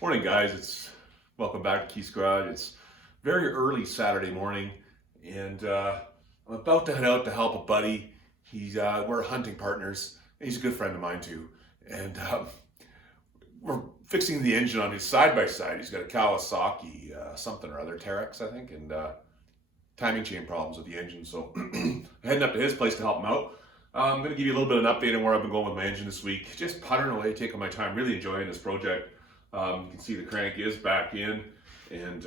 Morning, guys. Welcome back to Keith's Garage. It's very early Saturday morning, and I'm about to head out to help a buddy. We're hunting partners. He's a good friend of mine too, and we're fixing the engine on his side by side. He's got a Kawasaki something or other Terex, I think, and timing chain problems with the engine. So I'm heading up to his place to help him out. I'm going to give you a little bit of an update on where I've been going with my engine this week. Just puttering away, taking my time, really enjoying this project. You can see the crank is back in, and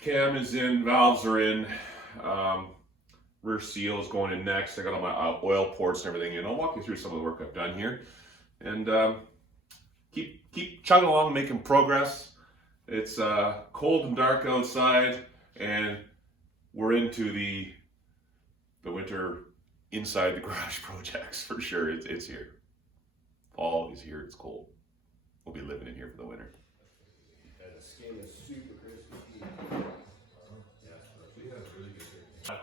cam is in, valves are in, rear seal is going in next. I got all my oil ports and everything in. I'll walk you through some of the work I've done here, and keep chugging along, making progress. It's cold and dark outside, and we're into the winter inside the garage projects for sure. It's here. Fall is here. It's cold. We'll be living in here for the winter. And the skin is super crispy. Yeah, we have really good here.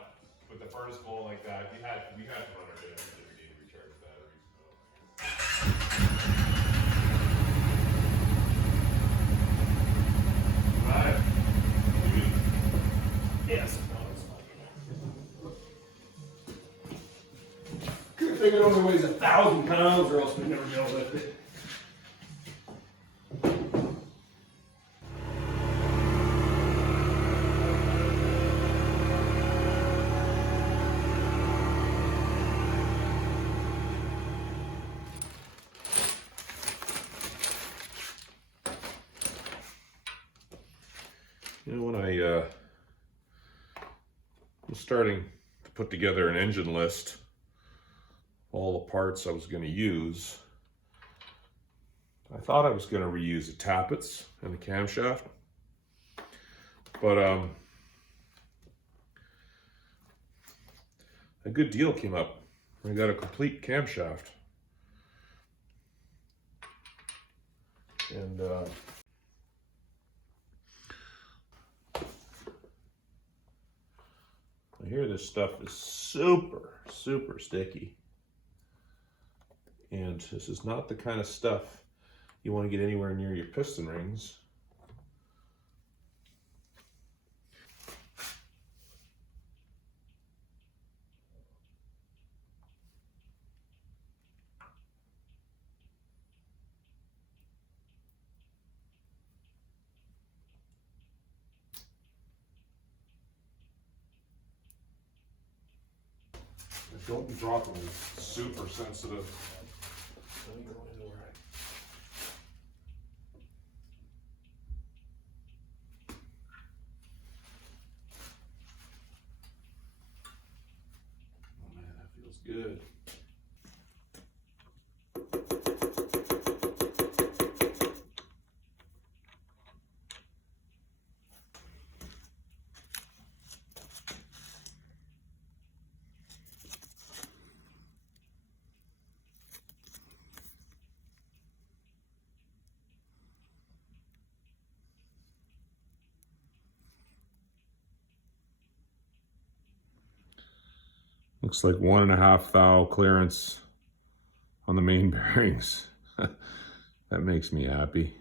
With the furnace going like that, we had to run our day every day to recharge batteries. Right? Yes. Good thing it only weighs 1,000 pounds, or else we'd never be able to lift it. You know, when I was starting to put together an engine list, all the parts I was going to use, I thought I was going to reuse the tappets and the camshaft, but a good deal came up. I got a complete camshaft, and I hear this stuff is super sticky, and this is not the kind of stuff you want to get anywhere near your piston rings. Don't be dropping it. It's super sensitive. Let me go in where Oh man, that feels good. Looks like 1.5 thou clearance on the main bearings. That makes me happy.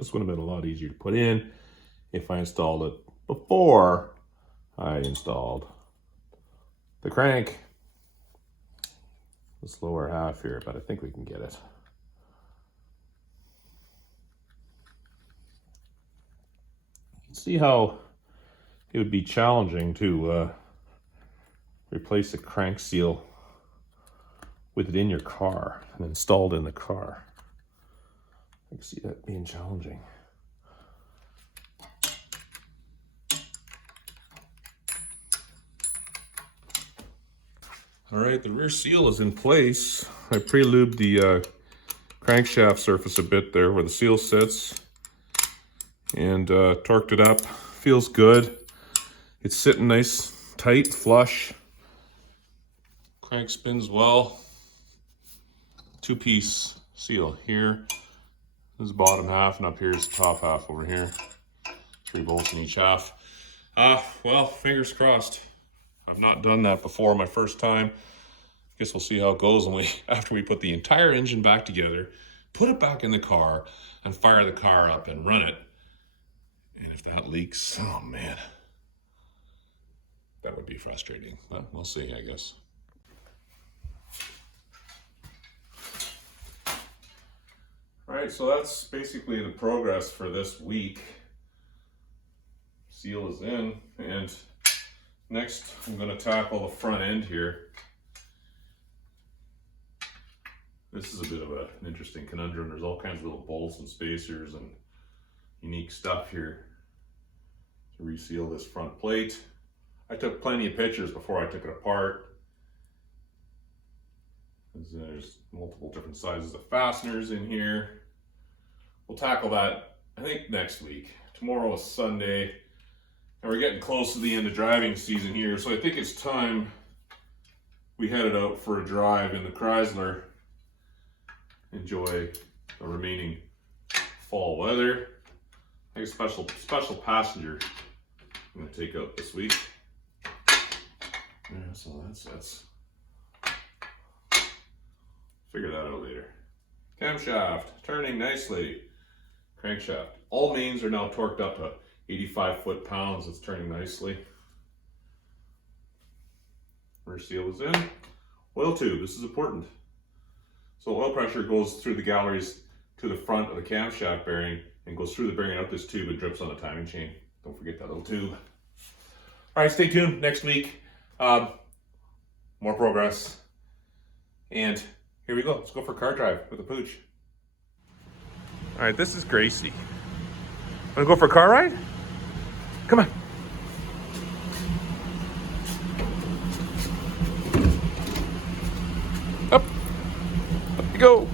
This would have been a lot easier to put in if I installed it before I installed the crank. This lower half here, but I think we can get it. See how it would be challenging to replace the crank seal with it in your car and installed in the car. I can see that being challenging. All right, the rear seal is in place. I pre-lubed the crankshaft surface a bit there where the seal sits and torqued it up. Feels good. It's sitting nice, tight, flush. Crank spins well. Two-piece seal here. This is the bottom half, and up here is the top half over here. 3 bolts in each half. Well, fingers crossed. I've not done that before, my first time. Guess we'll see how it goes when after we put the entire engine back together, put it back in the car, and fire the car up and run it. And if that leaks, oh man, that would be frustrating. But we'll see, I guess. All right, so that's basically the progress for this week. Seal is in, and next I'm going to tackle the front end here. This is a bit of an interesting conundrum. There's all kinds of little bolts and spacers and unique stuff here to reseal this front plate. I took plenty of pictures before I took it apart. There's multiple different sizes of fasteners in here. We'll tackle that, I think, next week. Tomorrow is Sunday, and we're getting close to the end of driving season here, so I think it's time we headed out for a drive in the Chrysler. Enjoy the remaining fall weather. I think a special passenger I'm going to take out this week. Yeah, so that's figure that out later. Camshaft turning nicely. Crankshaft. All mains are now torqued up to 85 foot-pounds. It's turning nicely. Rear seal is in. Oil tube. This is important. So oil pressure goes through the galleries to the front of the camshaft bearing and goes through the bearing out this tube and drips on the timing chain. Don't forget that little tube. All right, stay tuned next week. More progress. And here we go. Let's go for a car drive with the pooch. All right, this is Gracie. Want to go for a car ride? Come on. Up. Up you go.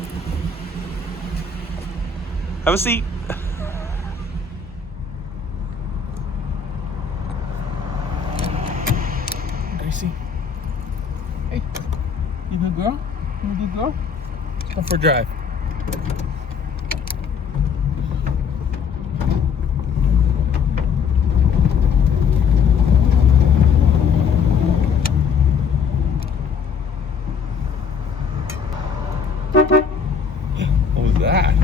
Have a seat. Gracie. Hey, you good girl? You a good girl? Let's go for a drive. What was that?